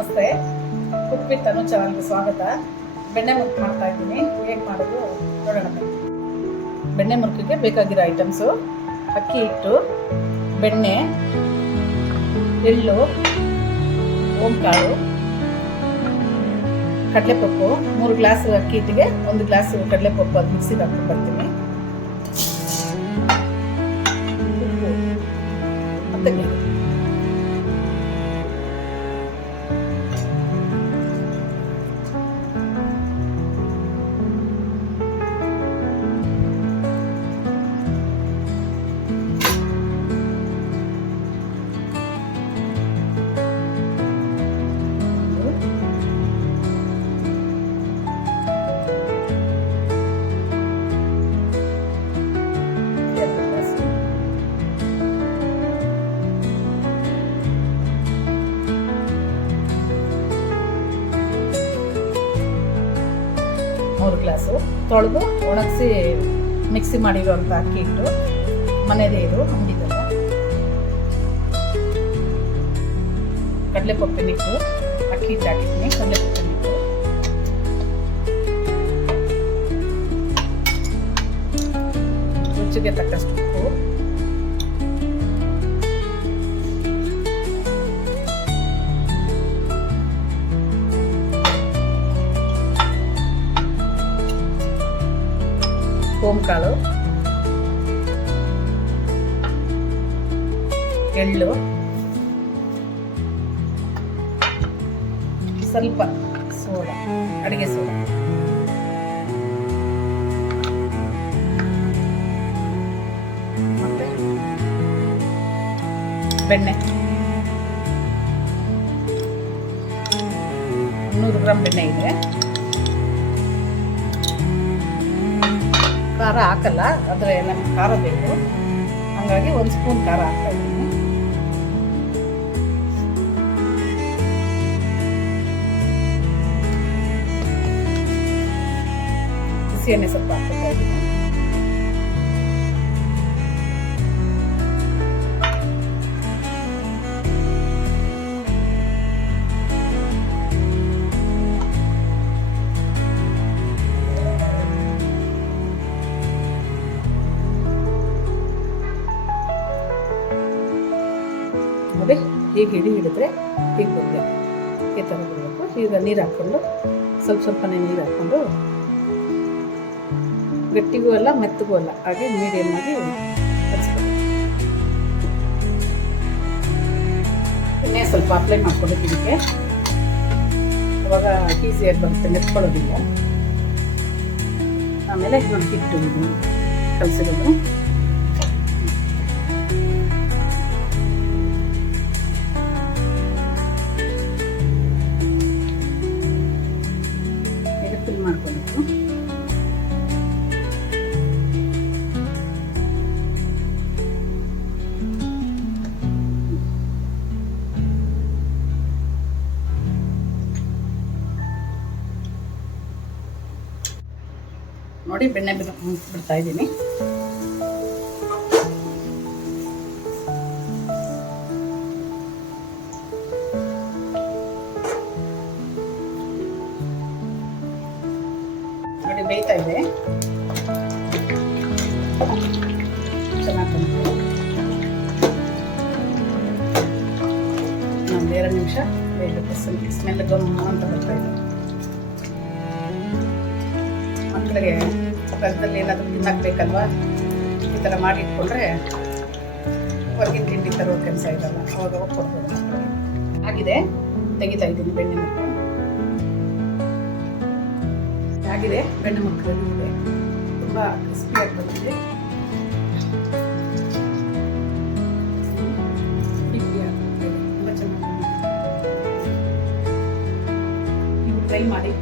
ನಮಸ್ತೆ, cook with ಅನು ಚಾನಲ್ಗೆ ಸ್ವಾಗತ. ಬೆಣ್ಣೆ ಮುರುಕು ಮಾಡ್ತಾ ಇದ್ದೀನಿ. ಹೇಗೆ ಮಾಡೋದು ನೋಡೋಣ. ಬೆಣ್ಣೆ ಮುರುಕಿಗೆ ಬೇಕಾಗಿರೋ ಐಟಮ್ಸು: ಅಕ್ಕಿ ಹಿಟ್ಟು, ಬೆಣ್ಣೆ, ಎಳ್ಳು, ಓಂಕಾಳು, ಕಡಲೆಪಪ್ಪು. 3 ಗ್ಲಾಸ್ ಅಕ್ಕಿ ಹಿಟ್ಟಿಗೆ 1 ಗ್ಲಾಸ್ ಕಡಲೆಪಪ್ಪು, ಅದು ಮಿಕ್ಸಿಗೆ ಹಾಕೊಂಡು ಬರ್ತೀನಿ. ಉಪ್ಪು ಮತ್ತು ನೀರು. ಮೂರು ಗ್ಲಾಸು ತೊಳೆದು ಒಣಗಿಸಿ ಮಿಕ್ಸಿ ಮಾಡಿರೋಂಥ ಅಕ್ಕಿ ಹಿಟ್ಟು, ಮನೆಯದೇ ಇದು, ಅಂಗಡಿದಲ್ಲ. ಕಡಲೆಪಪ್ಪಿನ ಹಿಟ್ಟು, ಅಕ್ಕಿ ಹಿಟ್ಟು ಹಾಕಿದ್ದೀನಿ, ಕಡಲೆಪಪ್ಪಿನ ಹಿಟ್ಟು, ರುಚಿಗೆ ತಕ್ಕಷ್ಟು ಉಪ್ಪು, ಓಂಕಾಳು, ಎಳ್ಳು, ಸ್ವಲ್ಪ ಸೋಡಾ, ಅಡುಗೆ ಸೋಡಾ, ಮತ್ತೆ ಬೆಣ್ಣೆ. 100 ಗ್ರಾಮ್ ಬೆಣ್ಣೆ ಇದೆ. ಖಾರ ಹಾಕಲ್ಲ, ಆದರೆ ನಮ್ಗೆ ಖಾರ ಬೇಕು, ಹಾಗಾಗಿ 1 ಸ್ಪೂನ್ ಖಾರ ಹಾಕ್ತಾ ಇದ್ದೀನಿ. ಬಿಸಿ ಎಣ್ಣೆ ಸ್ವಲ್ಪ ಹಾಕ್ತಾ ಇದ್ದೀನಿ. ನೋಡಿ, ಹೀಗೆ ಹಿಡಿದ್ರೆ ಹೀಗೆ ಬರಬೇಕು, ಈ ಥರ ಬರಬೇಕು. ಈಗ ನೀರು ಹಾಕ್ಕೊಂಡು ಸ್ವಲ್ಪನೇ ನೀರು ಹಾಕ್ಕೊಂಡು, ಗಟ್ಟಿಗೂ ಅಲ್ಲ ಮೆತ್ತಗೂ ಅಲ್ಲ, ಹಾಗೆ ಮೀಡಿಯಮ್ ಆಗಿ ಹರಿಸ್ಬೇಕು. ಎಣ್ಣೆ ಸ್ವಲ್ಪ ಅಪ್ಲೈ ಮಾಡ್ಕೊಂಡು ಇದಕ್ಕೆ, ಅವಾಗ ಈಸಿಯಾಗಿ ಬರುತ್ತೆ, ನೆತ್ಕೊಳ್ಳೋದಿಲ್ಲ. ಆಮೇಲೆ ನೋಡಿ, ಹಿಟ್ಟು ಕಲಸಿರೋದು ಮಾಡ್ಕೊಬೇಕು. ನೋಡಿ, ಬೆಣ್ಣೆ ಬಿಡ್ತಾ ಇದ್ದೀನಿ. ನೋಡಿ, ಬೇಯ್ತಾ ಇದೆ, ಚೆನ್ನಾಗಿ ಬಂತು. ಒಂದು 2 ನಿಮಿಷ ಬೇಯಬೇಕು. ಸ್ಮೆಲ್ ಗಮ್ ಅಂತ ಬರ್ತಾ ಇದೆ. ಮಕ್ಕಳಿಗೆ ರಸದಲ್ಲಿ ಏನಾದರೂ ತಿನ್ನಾಕಬೇಕಲ್ವಾ, ಈ ಥರ ಮಾಡಿ ಇಟ್ಕೊಂಡ್ರೆ ಹೊರಗಿನ ತಿಂಡಿ ತರೋ ಕೆಲಸ ಇರಲ್ಲ, ಅವಾಗ ಕೊಡ್ಬೋದು ಮಕ್ಕಳಿಗೆ. ಆಗಿದೆ, ತೆಗಿತಾ ಇದ್ದೀನಿ ಬೆಣ್ಣೆ ಮುರುಕು. ಆಗಿದೆ, ಬೆಣ್ಣೆ ಮುರುಕು ಆಗಿದೆ, ತುಂಬ ಕ್ರಿಸ್ಪಿಯಾಗಿ ಬಂದಿದೆ. ತುಂಬ ಚೆನ್ನಾಗಿ, ನೀವು ಟ್ರೈ ಮಾಡಿ.